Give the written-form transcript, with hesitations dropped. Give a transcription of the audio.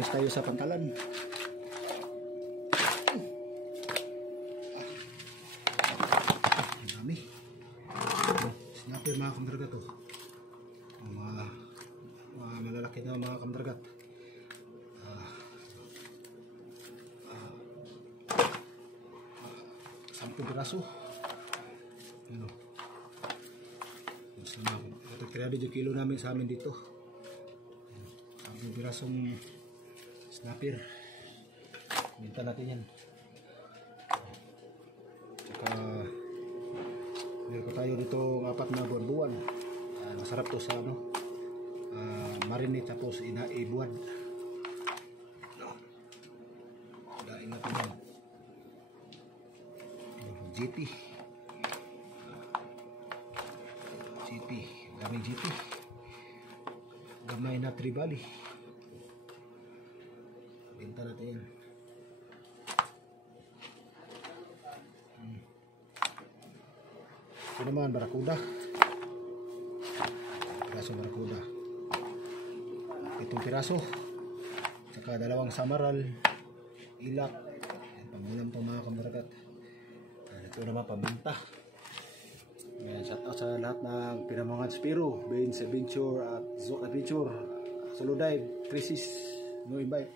Harvest tayo sa pantalan. Ang dami. Snapper mga kamdragat to. Mga malalaki na mga kamdragat. 10 piraso. Ano? Ito 300 kilo namin sa amin dito. 10 pirasong snapper. Minta natin yan. Tsaka meron pa tayo dito 4 na buwan-buwan. Masarap to sa ano, marinate tapos ibuad. Daing natin yan. GT, daming GT, gamay na tribali. Benta natin yan. Ito naman barakuda, piraso barakuda, 7 piraso, saka 2 samaral, ilak, pangulam to mga kamaragat. Ito naman paminta. Shout out sa lahat ng pinamangan Spiro, Benz Adventure at Zoc Adventure, Solo Dive, Crisis, no invite.